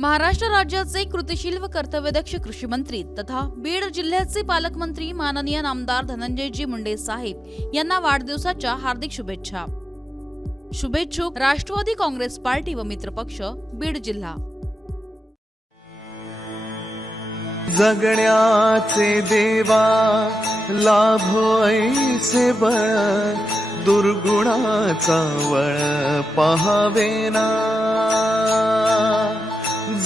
महाराष्ट्र राज्याचे कृतिशील व कर्तव्यदक्ष कृषी मंत्री तथा बीड जिल्ह्याचे पालकमंत्री माननीय नामदार धनंजयजी मुंडे साहेब यांना वाढदिवसाच्या हार्दिक शुभेच्छा. शुभेच्छुक राष्ट्रवादी काँग्रेस पार्टी व मित्रपक्ष बीड जिल्हा. जगण्याचे देवा लाभो ऐसे बळ दुर्गुणाचा वळ पहावेना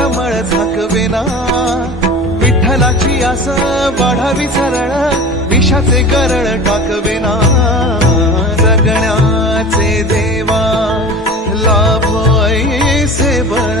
कमळ मळ झाकवेना विठ्ठलाची आस वाढावी सरळ. विषाचे गरळ टाकवेना. जगण्याचे देवा लाभ ऐसे बळ.